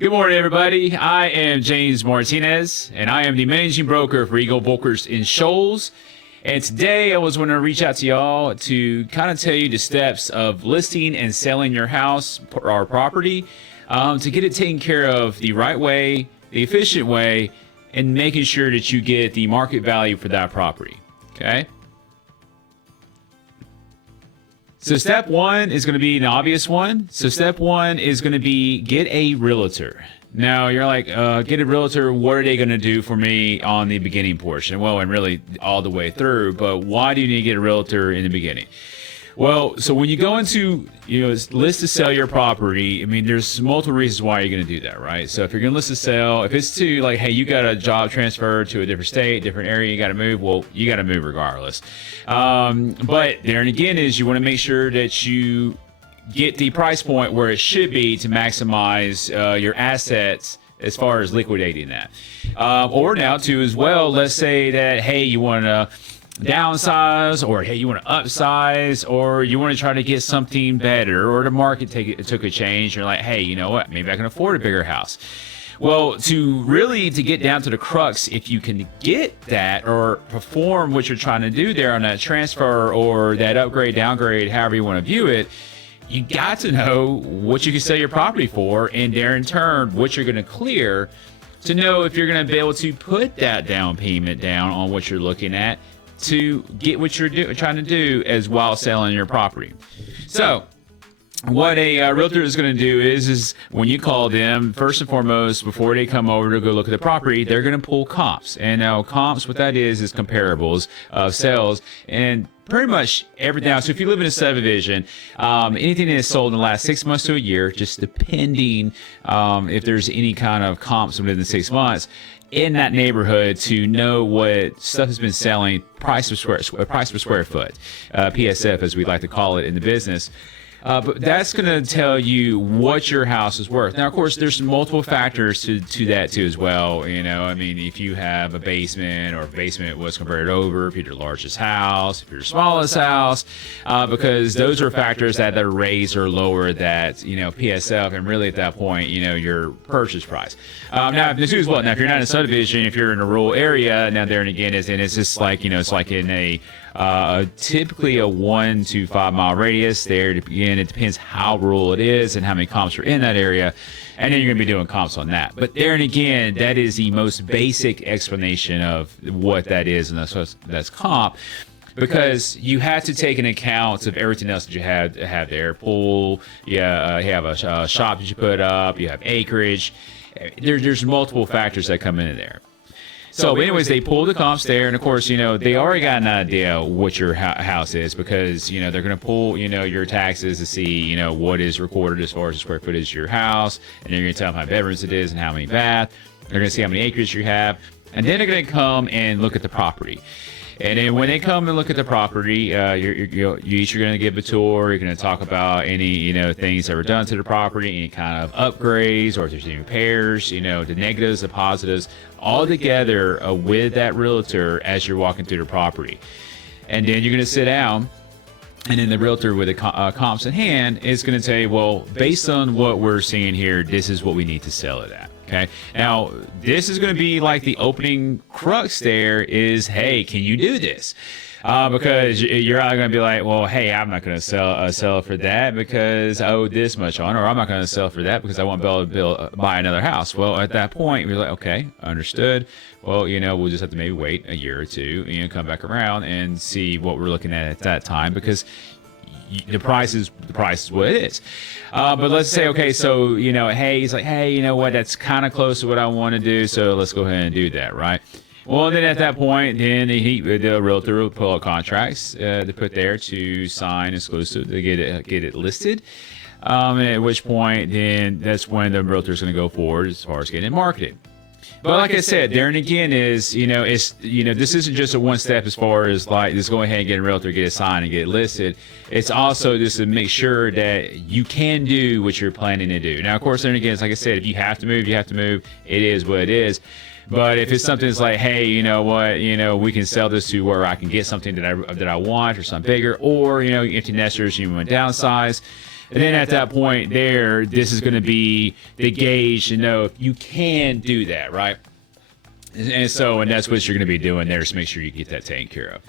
Good morning, everybody. I am James Martinez, and I am the managing broker for Eagle Brokers in Shoals. And today I was going to reach out to y'all to kind of tell you the steps of listing and selling your house or property to get it taken care of the right way, the efficient way, and making sure that you get the market value for that property. Okay? So step one is going to be an obvious one. So step one is going to be get a realtor. Now you're like, get a realtor. What are they going to do for me on the beginning portion? Well, and really all the way through. But why do you need to get a realtor in the beginning? Well, so when you go into, list to sell your property, I mean, there's multiple reasons why you're going to do that, right? So if you're going to list to sell, if it's to like, hey, you got a job transfer to a different state, different area, you got to move, well, you got to move regardless. But there and again is you want to make sure that you get the price point where it should be to maximize your assets as far as liquidating that. Or now too as well, let's say that, hey, you want to downsize, or hey, you want to upsize, or you want to try to get something better, or the market took a change. You're like, hey, you know what? Maybe I can afford a bigger house. Well, to get down to the crux, if you can get that or perform what you're trying to do there on that transfer or that upgrade, downgrade, however you want to view it, you got to know what you can sell your property for, and there in turn, what you're going to clear to know if you're going to be able to put that down payment down on what you're looking at to get what you're trying to do as while selling your property. So what a realtor is going to do is when you call them, first and foremost, before they come over to go look at the property, they're going to pull comps. And now comps, what that is comparables of sales and pretty much everything. So if you live in a subdivision, anything that is sold in the last 6 months to a year, just depending if there's any kind of comps within the 6 months, in that neighborhood to know what stuff has been selling, price per square foot, PSF as we like to call it in the business. But that's going to tell you what your house is worth. Now, of course, there's multiple factors to that too as well. I mean, if you have a basement or if a basement was converted over, if you're your largest house, if you're your smallest house, because those are factors that raise or lower that, PSF, and really at that point, your purchase price. Now, this is what? Now, if you're not in a subdivision, if you're in a rural area, now there and again it's just like, it's like in a typically a 1 to 5 mile radius there. Again, it depends how rural it is and how many comps are in that area, and then you're going to be doing comps on that. But there and again, that is the most basic explanation of what that is, and that's comp, because you have to take an account of everything else that you have there. Pool, you have a shop that you put up, you have acreage. There's multiple factors that come into there. So anyways, they pull the comps there, and of course, they already got an idea what your house is, because, they're going to pull, your taxes to see, what is recorded as far as the square footage of your house, and they're going to tell them how many bedrooms it is and how many baths. They're going to see how many acres you have, and then they're going to come and look at the property. And then when they come and look at the property, you're each going to give a tour. You're going to talk about any, things that were done to the property, any kind of upgrades, or if there's any repairs, the negatives, the positives, all together with that realtor as you're walking through the property. And then you're going to sit down, and then the realtor with the comps in hand is going to say, well, based on what we're seeing here, this is what we need to sell it at. Okay. Now, this is going to be like the opening crux there is, hey, can you do this? Because you're either going to be like, well, hey, I'm not going to sell for that because I owe this much on, or I'm not going to sell for that because I won't be able to buy another house. Well, at that point, we're like, okay, understood. Well, we'll just have to maybe wait a year or two, come back around and see what we're looking at that time, because the price is what it is. But let's say, okay, so, hey, he's like, hey, you know what, that's kind of close to what I want to do, so let's go ahead and do that, right? Well, then at that point, then the realtor will pull out contracts to put there to sign exclusive to get it listed. At which point, then that's when the realtor is going to go forward as far as getting it marketed. But like I said, there and again is, this isn't just a one step as far as like just go ahead and get a realtor, get it signed and get it listed. It's also just to make sure that you can do what you're planning to do. Now, of course, there and again, it's like I said, if you have to move, you have to move. It is what it is. But if it's something that's like, hey, you know what, we can sell this to where I can get something that I want or something bigger, or, empty nesters, you want to downsize. And then at that point there, this is going to be the gauge to know if you can do that, right? And that's what you're going to be doing there, is make sure you get that taken care of.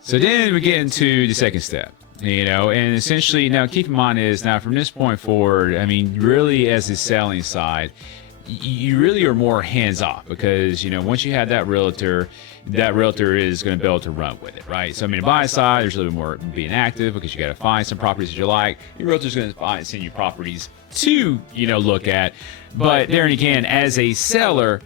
So then we get into the second step, and essentially now keep in mind is now from this point forward, I mean, really as the selling side, you really are more hands off because, once you have that realtor is going to be able to run with it, right? So, I mean, the buy side, there's a little bit more being active because you got to find some properties that you like. Your realtor's going to send you properties to, look at. But there again, as a seller,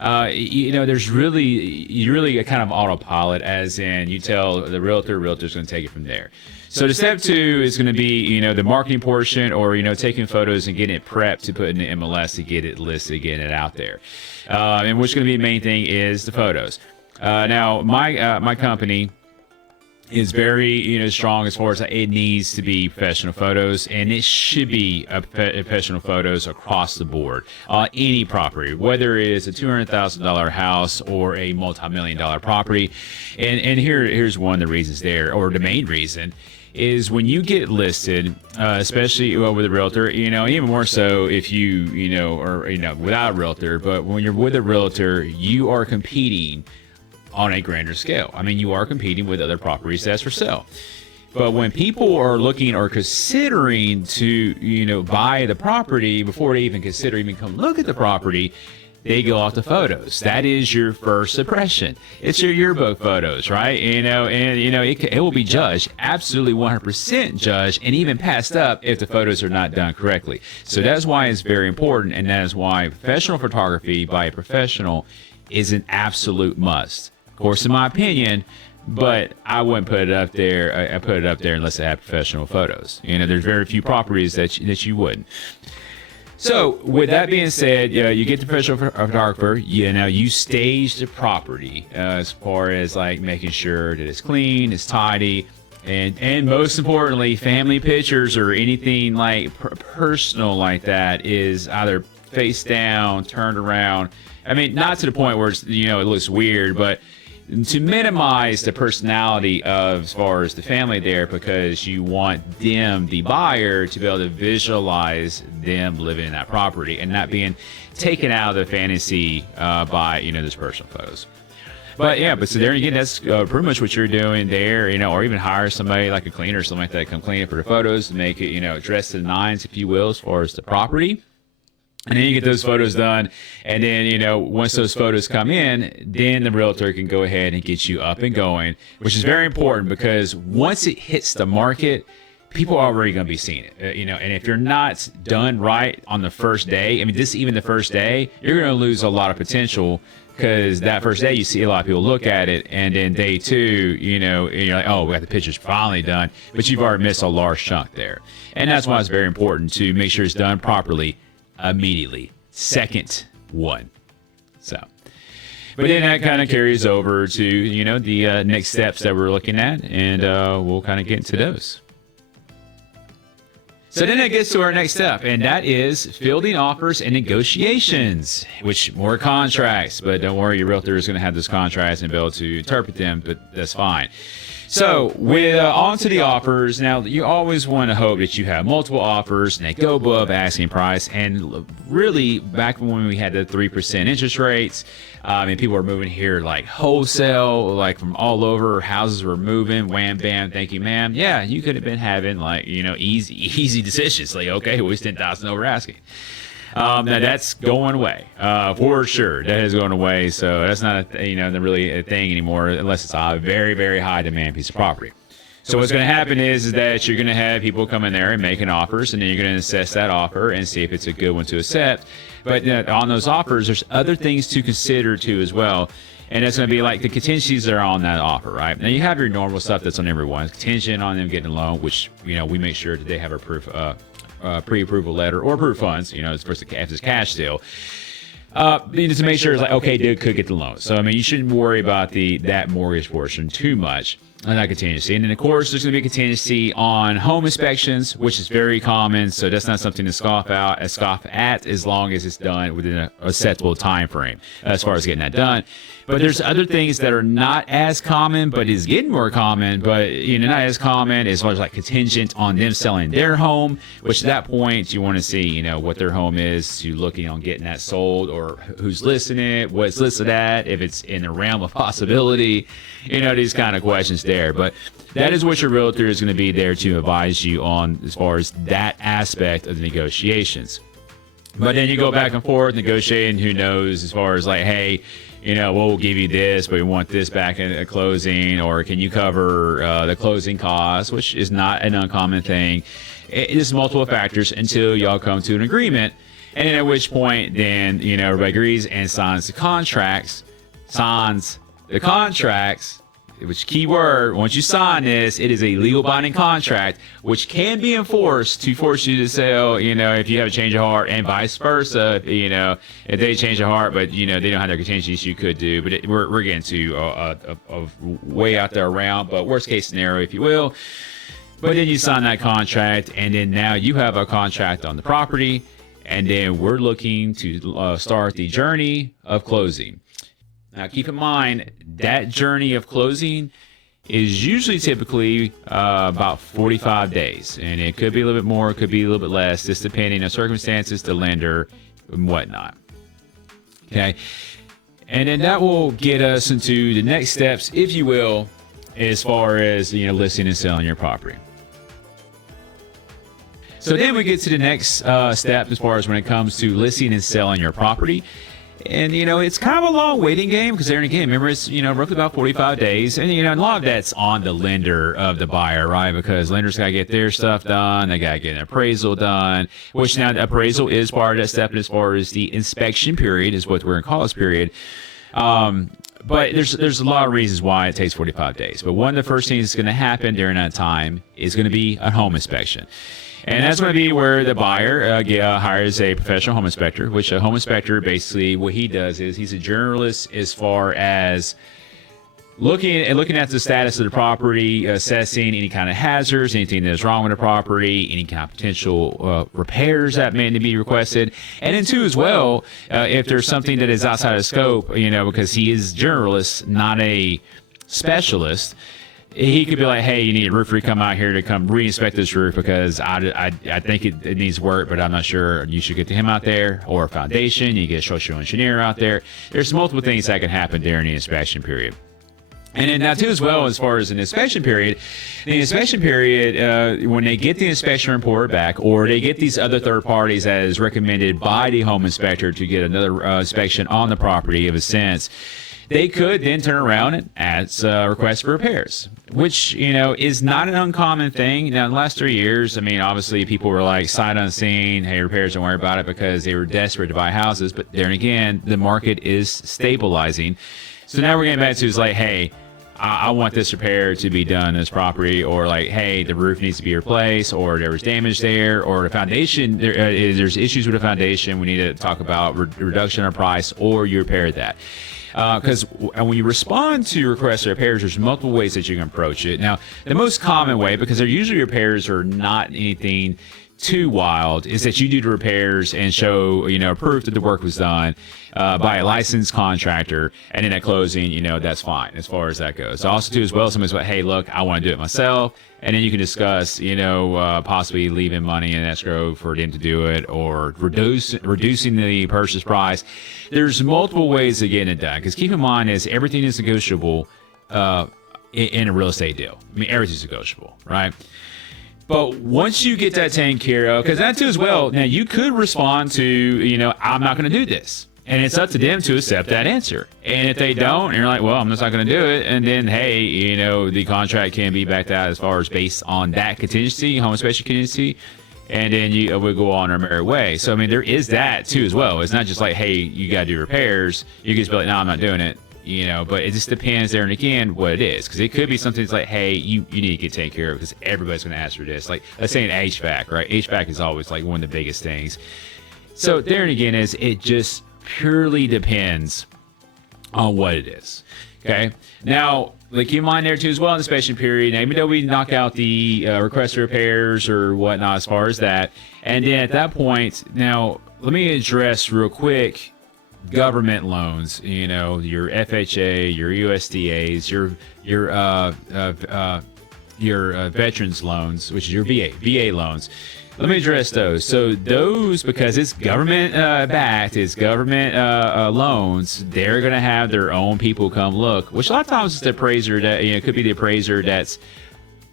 there's really, you really get kind of autopilot, as in you tell the realtor's going to take it from there. So the step 2 is going to be, the marketing portion, or, taking photos and getting it prepped to put in the MLS to get it listed, getting it out there. And what's going to be the main thing is the photos. Now, my company is very strong as far as it needs to be professional photos, and it should be professional photos across the board on any property, whether it is a $200,000 house or a multi-million-dollar property. And here's one of the reasons there, or the main reason, is when you get listed, especially with a realtor, even more so if you or without a realtor, but when you're with a realtor, you are competing on a grander scale. I mean, you are competing with other properties that's for sale. But when people are looking or considering to, buy the property before they even consider even come look at the property, they go off the photos. That is your first impression. It's your yearbook photos, right? It will be judged, absolutely 100% judged, and even passed up if the photos are not done correctly. So that's why it's very important, and that is why professional photography by a professional is an absolute must. Of course, in my opinion, but I wouldn't put it up there. I put it up there unless I have professional photos. There's very few properties that you wouldn't. So with that being said, you get the professional photographer. You stage the property as far as like making sure that it's clean, it's tidy, and most importantly, family pictures or anything like personal like that is either face down, turned around. I mean, not to the point where it's, it looks weird, but to minimize the personality of as far as the family there, because you want them, the buyer, to be able to visualize them living in that property and not being taken out of the fantasy by those personal photos. But so there again, that's pretty much what you're doing there, or even hire somebody like a cleaner or something like that to come clean it for the photos and make it, dress to the nines, if you will, as far as the property. And then you get those photos done, and then, once those photos come in, then the realtor can go ahead and get you up and going, which is very important because once it hits the market, people are already going to be seeing it, and if you're not done right on the first day, I mean, even the first day, you're going to lose a lot of potential because that first day you see a lot of people look at it, and then day 2, you're like, oh, we got the pictures finally done, but you've already missed a large chunk there. And that's why it's very important to make sure it's done properly immediately. Second one. So, but then that kind of carries over to, the next steps that we're looking at, and we'll kind of get into those. So then it gets to our next step, and that is fielding offers and negotiations, which more contracts, but don't worry, your realtor is going to have those contracts and be able to interpret them, but that's fine. So with on to the offers. Now, you always want to hope that you have multiple offers and they go above asking price. And really, back when we had the 3% interest rates, and people were moving here like wholesale, like from all over, houses were moving, wham, bam, thank you, ma'am. Yeah, you could have been having like, easy decisions. Like, okay, well, it's $10,000 over asking. Now that's going away, for sure. That is going away. So that's not really a thing anymore, unless it's a very, very high demand piece of property. So what's going to happen is that you're going to have people come in there and making offers, and then you're going to assess that offer and see if it's a good one to accept. But on those offers, there's other things to consider too as well. And that's going to be like the contingencies that are on that offer, right? Now you have your normal stuff that's on everyone, contingent on them getting a loan, which we make sure that they have a proof pre-approval letter or proof funds, if it's cash still, to make sure it's like, okay, they could get the loan. So, I mean, you shouldn't worry about that mortgage portion too much. on that contingency. And then, of course, there's going to be a contingency on home inspections, which is very common. So that's not something to scoff at, as long as it's done within a acceptable time frame as far as getting that done. But there's other things that are not as common, but is getting more common, but not as common as far as like contingent on them selling their home, which at that point you want to see, what their home is. You're looking on getting that sold, or who's listing it, what it's listed at, if it's in the realm of possibility, these kind of questions there. But that is what your realtor is going to be there to advise you on as far as that aspect of the negotiations. But then you go back and forth negotiating, who knows, as far as like, hey, we'll give you this, but we want this back at closing, or can you cover the closing costs, which is not an uncommon thing. It is multiple factors until y'all come to an agreement, and then at which point, then, everybody agrees and signs the contracts, which key word, once you sign this, it is a legal binding contract, which can be enforced to force you to sell, if you have a change of heart, and vice versa, if they change of heart, but, they don't have their contingencies, you could do. But we're getting to a way out there around, but worst case scenario, if you will. But then you sign that contract, and then now you have a contract on the property, and then we're looking to start the journey of closing. Now, keep in mind, that journey of closing is usually typically about 45 days. And it could be a little bit more, it could be a little bit less, just depending on circumstances, the lender, and whatnot. Okay? And then that will get us into the next steps, if you will, as far as, listing and selling your property. So then we get to the next step as far as when it comes to listing and selling your property. And, it's kind of a long waiting game, because there again, remember, it's, roughly about 45 days. And, a lot of that's on the lender of the buyer, right? Because lenders got to get their stuff done. They got to get an appraisal done, which now the appraisal is part of that step as far as the inspection period is what we're going to call this period. But there's a lot of reasons why it takes 45 days. But one of the first things that's going to happen during that time is going to be a home inspection. And that's going to be where the buyer hires a professional home inspector, which a home inspector, basically what he does is he's a generalist as far as looking at the status of the property, assessing any kind of hazards, anything that's wrong with the property, any kind of potential repairs that may need to be requested. And then too, as well, if there's something that is outside of scope, because he is generalist, not a specialist, he could be like, hey, you need a roofer to come out here to come re-inspect this roof, because I think it needs work, but I'm not sure. You should get him out there, or a foundation. You get a structural engineer out there. There's multiple things that can happen during the inspection period. And then now, too, as well, as far as an inspection period, when they get the inspection report back, or they get these other third parties as recommended by the home inspector to get another inspection on the property of a sense, they could then turn around and ask requests for repairs, which, is not an uncommon thing. Now, in the last 3 years, obviously people were like sight unseen, hey, repairs, don't worry about it, because they were desperate to buy houses. But there again, the market is stabilizing. So now we're getting back to is like, hey, I want this repair to be done on this property, or like, hey, the roof needs to be replaced, or there was damage there, or the foundation, there's issues with the foundation. We need to talk about reduction of price, or you repair that. Because when you respond to requests for repairs, there's multiple ways that you can approach it. Now, the most common way, because they're usually repairs are not anything too wild, is that you do the repairs and show, proof that the work was done by a licensed contractor, and then at closing, that's fine as far as that goes. Also, too, as well, somebody's like, hey, look, I want to do it myself, and then you can discuss, possibly leaving money in escrow for them to do it, or reducing the purchase price. There's multiple ways of getting it done, because keep in mind is everything is negotiable in a real estate deal. Everything's negotiable, right? But once you get that taken care of, because that too as well, now you could respond to, I'm not going to do this. And it's up to them to accept that answer. And if they don't, and you're like, well, I'm just not going to do it. And then, hey, the contract can be backed out as far as based on that contingency, home inspection contingency. And then we go on our merry way. So, there is that too as well. It's not just like, hey, you got to do repairs. You can just be like, no, I'm not doing it. But it just depends there and again what it is. Because it could be something that's like, hey, you need to get taken care of, because everybody's going to ask for this. Like, let's say an HVAC, right? HVAC is always like one of the biggest things. So there and again it just purely depends on what it is. Okay. Now, like, keep in mind there too as well in the inspection period. Now, even though we knock out the request for repairs or whatnot as far as that, and then at that point, now let me address real quick government loans. You know, your FHA, your USDA's, your veterans loans, which is your VA loans. Let me address those. So those, because it's government backed, it's government loans, they're going to have their own people come look, which a lot of times it's the appraiser that, it could be the appraiser that's,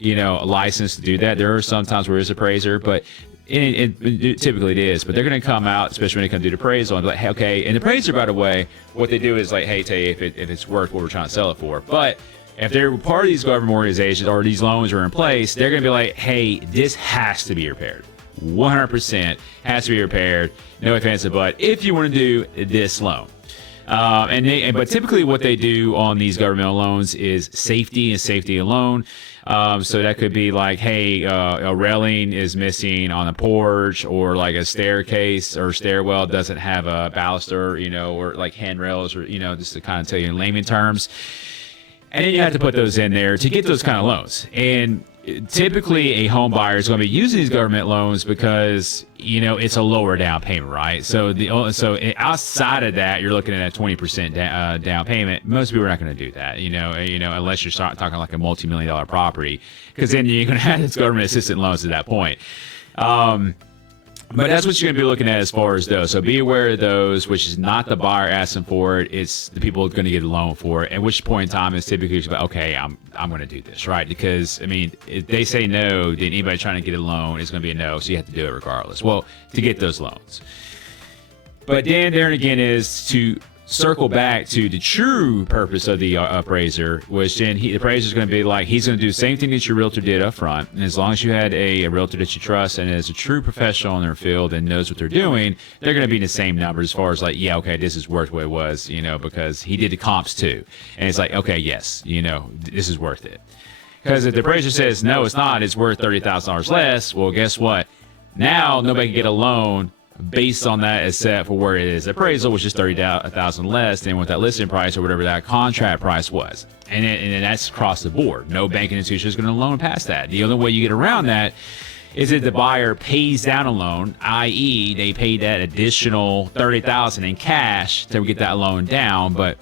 licensed to do that. There are some times where it's appraiser, but typically it is. But they're going to come out, especially when they come do the appraisal, and be like, hey, okay. And the appraiser, by the way, what they do is like, hey, tell you if it's worth what we're trying to sell it for. But if they're part of these government organizations or these loans are in place, they're going to be like, hey, this has to be repaired. 100% has to be repaired. No offense, but if you want to do this loan. But typically what they do on these governmental loans is safety and safety alone. So that could be like, hey, a railing is missing on a porch, or like a staircase or stairwell doesn't have a baluster, or like handrails, or, just to kind of tell you in layman terms. And then you have to put those in there to get those kind of loans. And typically a home buyer is going to be using these government loans because, it's a lower down payment, right? So outside of that, you're looking at a 20% down payment. Most people are not going to do that, unless you're talking like a multi-million-dollar property, because then you're going to have this government assistance loans at that point. But that's what you're going to be looking at as far as those. So be aware of those, which is not the buyer asking for it. It's the people going to get a loan for it. At which point in time, it's typically about, okay, I'm going to do this, right? Because, if they say no, then anybody trying to get a loan is going to be a no. So you have to do it regardless. Well, to get those loans. But then there again is to circle back to the true purpose of the appraiser, which then the appraiser is going to be like, he's going to do the same thing that your realtor did up front. And as long as you had a realtor that you trust and is a true professional in their field and knows what they're doing, they're going to be in the same numbers as far as like, yeah, okay, this is worth what it was, because he did the comps too. And it's like, okay, yes, this is worth it. Because if the appraiser says, no, it's not, it's worth $30,000 less, well, guess what? Now nobody can get a loan based on that, except for where it is appraisal, which is $30,000 less than what that listing price or whatever that contract price was. And then that's across the board. No banking institution is going to loan past that. The only way you get around that is if the buyer pays down a loan, i.e., they pay that additional $30,000 in cash to get that loan down. But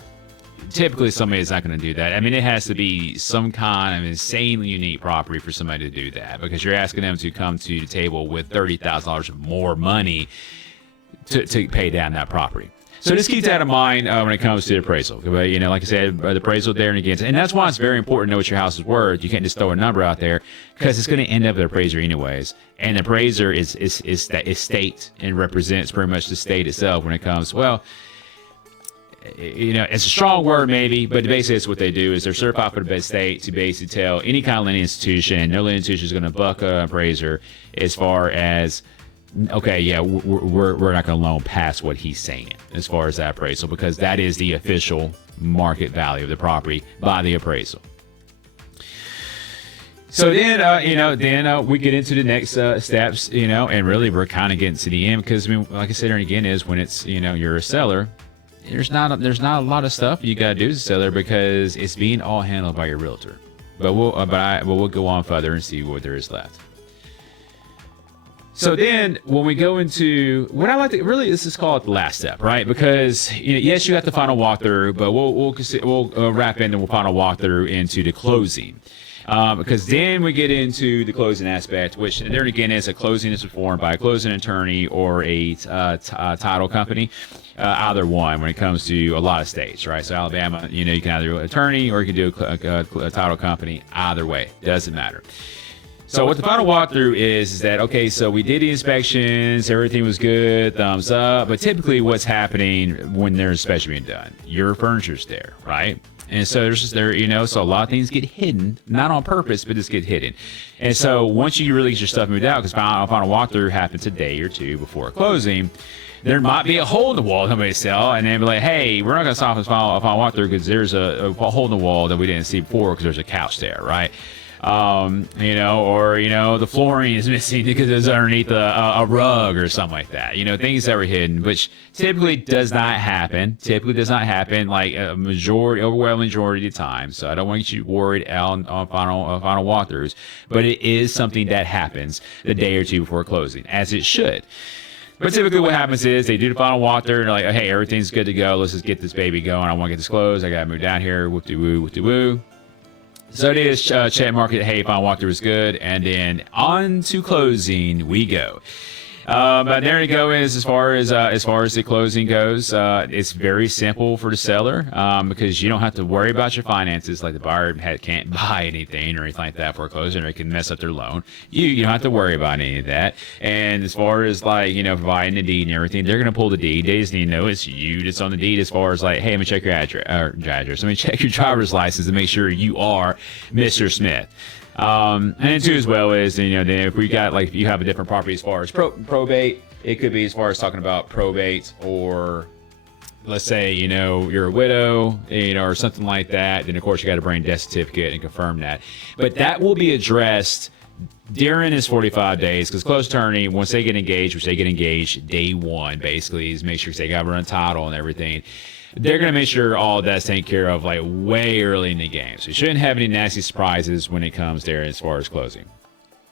typically somebody's not going to do that. It has to be some kind of insanely unique property for somebody to do that, because you're asking them to come to the table with $30,000 more money to pay down that property. So just keep that in mind when it comes to the appraisal. Like I said, the appraisal there and again. And that's why it's very important to know what your house is worth. You can't just throw a number out there, because it's going to end up with the appraiser anyways. And the appraiser is state and represents pretty much the state itself when it comes, it's a strong word maybe, but basically it's what they do is they're certified for the state to basically tell any kind of lending institution, and no lending institution is going to buck an appraiser as far as, okay, yeah, we're not going to loan past what he's saying as far as that appraisal, because that is the official market value of the property by the appraisal. So then, we get into the next steps, and really we're kind of getting to the end, because like I said, and again, is when it's, you're a seller, there's not a lot of stuff you got to do as a seller, because it's being all handled by your realtor. But we'll go on further and see what there is left. So then when we go into what I like to really, this is called the last step, right? Because yes, you have the final walkthrough, but we'll wrap into the final walkthrough into the closing. Because then we get into the closing aspect, which there again is a closing is performed by a closing attorney or a title company, either one when it comes to a lot of states, right? So Alabama, you can either do an attorney or you can do a title company. Either way, doesn't matter. So what the final walkthrough is that, okay, so we did the inspections, everything was good, thumbs up, but typically what's happening when there's inspection being done, your furniture's there, right? And so there's just there, so a lot of things get hidden, not on purpose, but just get hidden. And so once you release your stuff moved out, because final walkthrough happens a day or two before closing, there might be a hole in the wall somebody sell, and then be like, hey, we're not going to stop this final walkthrough because there's a hole in the wall that we didn't see before because there's a couch there, right? or the flooring is missing because it's underneath a rug or something like that. Things that were hidden, which typically does not happen. Like overwhelming majority of the time. So I don't want you worried on final walkthroughs, but it is something that happens the day or two before closing, as it should. But typically what happens is they do the final walkthrough and they're like, hey, everything's good to go. Let's just get this baby going. I want to get this closed. I got to move down here. Whoop-de-woo, whoop-de-woo. So they just check mark it. Hey, final walkthrough is good. And then on to closing we go. But there you go. As far as the closing goes, it's very simple for the seller because you don't have to worry about your finances. Like the buyer can't buy anything or anything like that for a closing, or it can mess up their loan. You don't have to worry about any of that. And as far as providing the deed and everything, they're going to pull the deed. They just need to know it's you that's on the deed. As far as hey, let me check your address. Let me check your driver's license to make sure you are Mr. Smith. And then too as well is, then if we got if you have a different property as far as probate, it could be as far as talking about probate, or let's say, you're a widow, or something like that. Then of course you got to bring a death certificate and confirm that. But that will be addressed during his 45 days, because closed attorney, once they get engaged, which they get engaged day one, basically, is make sure they got to run title and everything. They're going to make sure all that's taken care of way early in the game. So you shouldn't have any nasty surprises when it comes there as far as closing.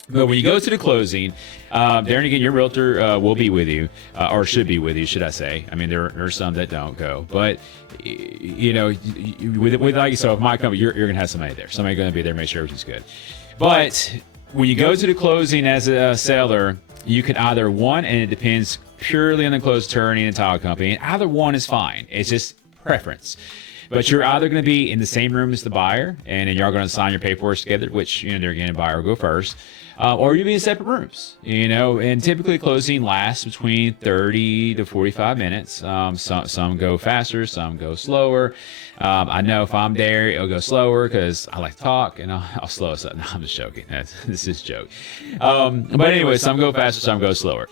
But when you go to the closing, there and again, your realtor will be with you, or should be with you, should I say. I mean, there are some that don't go. But, with like yourself, my company, you're going to have somebody there. Somebody going to be there to make sure everything's good. But when you go to the closing as a seller, you can either and it depends purely on the closed attorney and the title company, and either one is fine. It's just preference. But you're either going to be in the same room as the buyer, and then you're going to sign your paperwork together, which, they're going to buyer will go first, or you'll be in separate rooms, and typically closing lasts between 30 to 45 minutes. Some go faster, some go slower. I know if I'm there, it'll go slower because I like to talk, and I'll slow us up. No, I'm just joking. This is a joke. But anyway, some go faster, some go slower.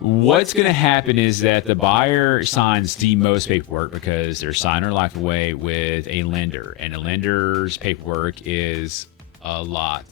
What's going to happen is that the buyer signs the most paperwork because they're signing their life away with a lender, and a lender's paperwork is a lot.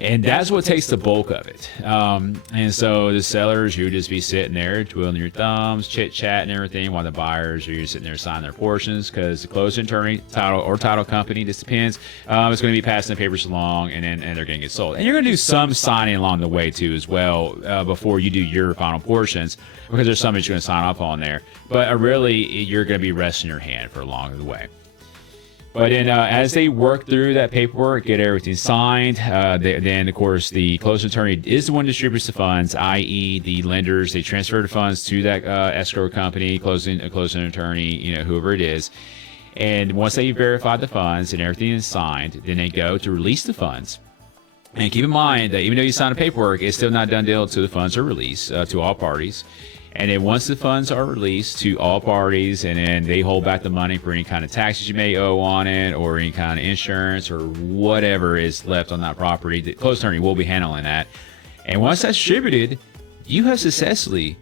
And that's what takes the bulk of it. And so the sellers, you just be sitting there twiddling your thumbs, chit-chatting and everything, while the buyers are sitting there signing their portions, because the closing attorney, title company, this depends, is going to be passing the papers along, and they're going to get sold. And you're going to do some signing along the way too as well, before you do your final portions, because there's some that you're going to sign off on there. But really, you're going to be resting your hand for along the way. But then as they work through that paperwork, get everything signed, then, of course, the closing attorney is the one who distributes the funds, i.e. the lenders. They transfer the funds to that escrow company, closing attorney, whoever it is. And once they verify the funds and everything is signed, then they go to release the funds. And keep in mind that even though you sign the paperwork, it's still not done deal until the funds are released to all parties. And then once the funds are released to all parties, and then they hold back the money for any kind of taxes you may owe on it, or any kind of insurance, or whatever is left on that property, the closing attorney will be handling that. And once that's distributed, you have successfully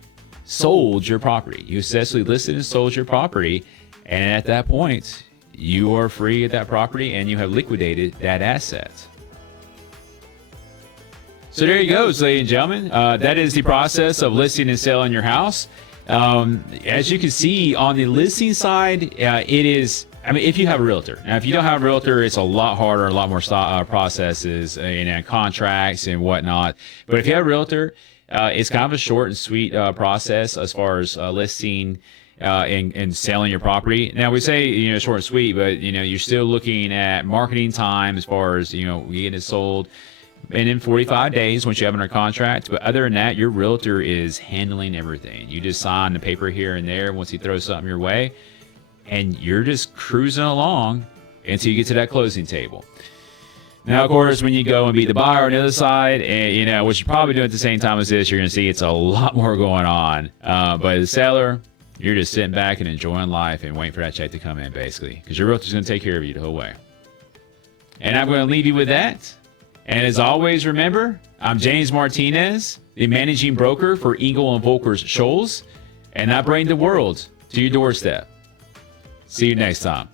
sold your property. You successfully listed and sold your property. And at that point, you are free of that property and you have liquidated that asset. So there you go, ladies and gentlemen. That is the process of listing and selling your house. As you can see on the listing side, it is, if you have a realtor. Now, if you don't have a realtor, it's a lot harder, a lot more processes and contracts and whatnot. But if you have a realtor, it's kind of a short and sweet process as far as listing and selling your property. Now, we say, short and sweet, but, you're still looking at marketing time as far as, getting it sold. And in 45 days, once you have it under contract. But other than that, your realtor is handling everything. You just sign the paper here and there once he throws something your way, and you're just cruising along until you get to that closing table. Now, of course, when you go and meet the buyer on the other side, and what you're probably doing at the same time as this, you're going to see it's a lot more going on. But the seller, you're just sitting back and enjoying life and waiting for that check to come in, basically, because your realtor's going to take care of you the whole way. And I'm going to leave you with that. And as always, remember, I'm James Martinez, the managing broker for Engel & Volkers Shoals, and I bring the world to your doorstep. See you next time.